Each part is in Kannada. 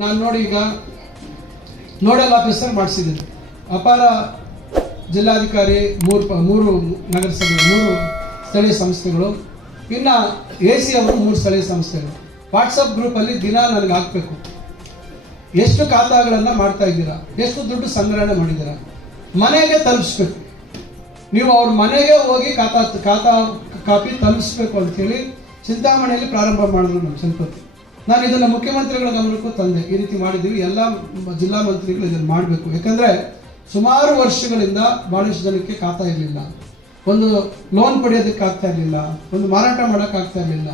ನಾನು ನೋಡಿ ಈಗ ನೋಡಲ್ ಆಫೀಸರ್ ಮಾಡಿಸಿದ್ದೀನಿ. ಅಪಾರ ಜಿಲ್ಲಾಧಿಕಾರಿ, ಮೂರು ಮೂರು ನಗರಸಭೆ, ಮೂರು ಸ್ಥಳೀಯ ಸಂಸ್ಥೆಗಳು, ಇನ್ನು ಎ ಸಿ ಅವರು ಮೂರು ಸ್ಥಳೀಯ ಸಂಸ್ಥೆಗಳು. ವಾಟ್ಸಪ್ ಗ್ರೂಪಲ್ಲಿ ದಿನ ನನಗೆ ಹಾಕಬೇಕು. ಎಷ್ಟು ಖಾತಾಗಳನ್ನು ಮಾಡ್ತಾ ಇದ್ದೀರಾ? ಎಷ್ಟು ದುಡ್ಡು ಸಂಗ್ರಹಣೆ ಮಾಡಿದ್ದೀರಾ? ಮನೆಗೆ ತಲುಪಿಸ್ಬೇಕು. ನೀವು ಅವ್ರ ಮನೆಗೆ ಹೋಗಿ ಖಾತಾ ಖಾತಾ ಕಾಪಿ ತಲುಪಿಸ್ಬೇಕು ಅಂತೇಳಿ ಚಿಂತಾಮಣಿಯಲ್ಲಿ ಪ್ರಾರಂಭ ಮಾಡಿದ್ರು ನಮ್ಮ ಸಂಪತ್ತು ನಾನು ಇದನ್ನು ಮುಖ್ಯಮಂತ್ರಿಗಳ ಗಮನಕ್ಕೂ ತಂದೆ. ಈ ರೀತಿ ಮಾಡಿದ್ದೀವಿ. ಎಲ್ಲ ಜಿಲ್ಲಾ ಮಂತ್ರಿಗಳು ಇದನ್ನು ಮಾಡಬೇಕು. ಯಾಕಂದರೆ ಸುಮಾರು ವರ್ಷಗಳಿಂದ ಭಾಳಷ್ಟು ಜನಕ್ಕೆ ಖಾತಾ ಇರಲಿಲ್ಲ. ಒಂದು ಲೋನ್ ಪಡೆಯೋದಕ್ಕೆ ಆಗ್ತಾ ಇರಲಿಲ್ಲ. ಒಂದು ಮಾರಾಟ ಮಾಡೋಕ್ಕಾಗ್ತಾ ಇರಲಿಲ್ಲ.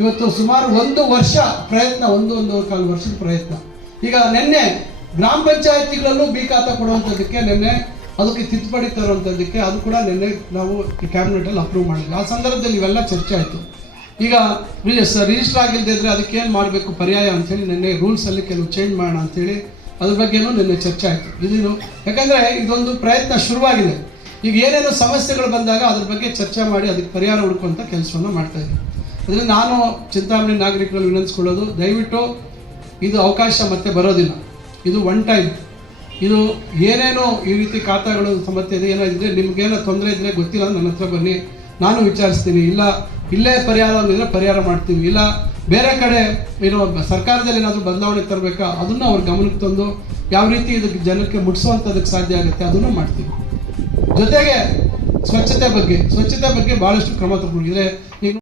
ಇವತ್ತು ಸುಮಾರು ಒಂದು ವರ್ಷ ಪ್ರಯತ್ನ, ಒಂದು ಒಂದು ಕಾಲು ವರ್ಷದ ಪ್ರಯತ್ನ. ಈಗ ನಿನ್ನೆ ಗ್ರಾಮ ಪಂಚಾಯತಿಗಳಲ್ಲೂ ಬಿ ಖಾತಾ ಕೊಡುವಂಥದ್ದಕ್ಕೆ ನಿನ್ನೆ ಅದಕ್ಕೆ ತಿದ್ದುಪಡಿ ತರುವಂಥದ್ದಕ್ಕೆ ಅದು ಕೂಡ ನಿನ್ನೆ ನಾವು ಕ್ಯಾಬಿನೆಟಲ್ಲಿ ಅಪ್ರೂವ್ ಮಾಡಿದ್ವಿ. ಆ ಸಂದರ್ಭದಲ್ಲಿ ಇವೆಲ್ಲ ಚರ್ಚೆ ಆಯಿತು. ಈಗ ರಿಜಿಸ್ಟರ್ ಆಗಿಲ್ಲದೆ ಅದಕ್ಕೆ ಏನು ಮಾಡಬೇಕು? ಪರ್ಯಾಯ ಅಂತೇಳಿ ನಿನ್ನೆ ರೂಲ್ಸಲ್ಲಿ ಕೆಲವು ಚೇಂಜ್ ಮಾಡೋಣ ಅಂತೇಳಿ ಅದ್ರ ಬಗ್ಗೆನೂ ನಿನ್ನೆ ಚರ್ಚೆ ಆಯಿತು. ಇದೇನು? ಯಾಕಂದರೆ ಇದೊಂದು ಪ್ರಯತ್ನ ಶುರುವಾಗಿದೆ. ಈಗ ಏನೇನೋ ಸಮಸ್ಯೆಗಳು ಬಂದಾಗ ಅದ್ರ ಬಗ್ಗೆ ಚರ್ಚೆ ಮಾಡಿ ಅದಕ್ಕೆ ಪರಿಹಾರ ಹುಡುಕುವಂಥ ಕೆಲಸವನ್ನು ಮಾಡ್ತಾ ಇದ್ದೀನಿ. ಅದರಿಂದ ನಾನು ಚಿಂತಾಮಣಿ ನಾಗರಿಕರಲ್ಲಿ ವಿನಂತಿಸ್ಕೊಳ್ಳೋದು, ದಯವಿಟ್ಟು ಇದು ಅವಕಾಶ ಮತ್ತೆ ಬರೋದಿಲ್ಲ. ಇದು ಒನ್ ಟೈಮ್ ಇದು ಏನೇನೋ ಈ ರೀತಿ ಖಾತಾಗಳು ಸಮಸ್ಯೆ ಇದೆ ಏನೋ ಇದ್ರೆ ನಿಮ್ಗೇನೋ ತೊಂದರೆ ಇದ್ರೆ ಗೊತ್ತಿಲ್ಲ ನನ್ನ ಹತ್ರ ಬನ್ನಿ. ನಾನು ವಿಚಾರಿಸ್ತೀನಿ. ಇಲ್ಲ, ಇಲ್ಲೇ ಪರಿಹಾರ ಒಂದಿದ್ರೆ ಪರಿಹಾರ ಮಾಡ್ತೀವಿ. ಇಲ್ಲ, ಬೇರೆ ಕಡೆ ಏನೋ ಸರ್ಕಾರದಲ್ಲಿ ಏನಾದರೂ ಬದಲಾವಣೆ ತರಬೇಕಾ? ಅದನ್ನು ಅವ್ರ ಗಮನಕ್ಕೆ ತಂದು ಯಾವ ರೀತಿ ಇದಕ್ಕೆ ಜನಕ್ಕೆ ಮುಟ್ಟಿಸುವಂಥದಕ್ಕೆ ಸಾಧ್ಯ ಆಗುತ್ತೆ ಅದನ್ನು ಮಾಡ್ತೀವಿ. ಜೊತೆಗೆ ಸ್ವಚ್ಛತೆ ಬಗ್ಗೆ ಸ್ವಚ್ಛತೆ ಬಗ್ಗೆ ಭಾಳಷ್ಟು ಕ್ರಮ ತಗೊಂಡಿದ್ರೆ ಈಗ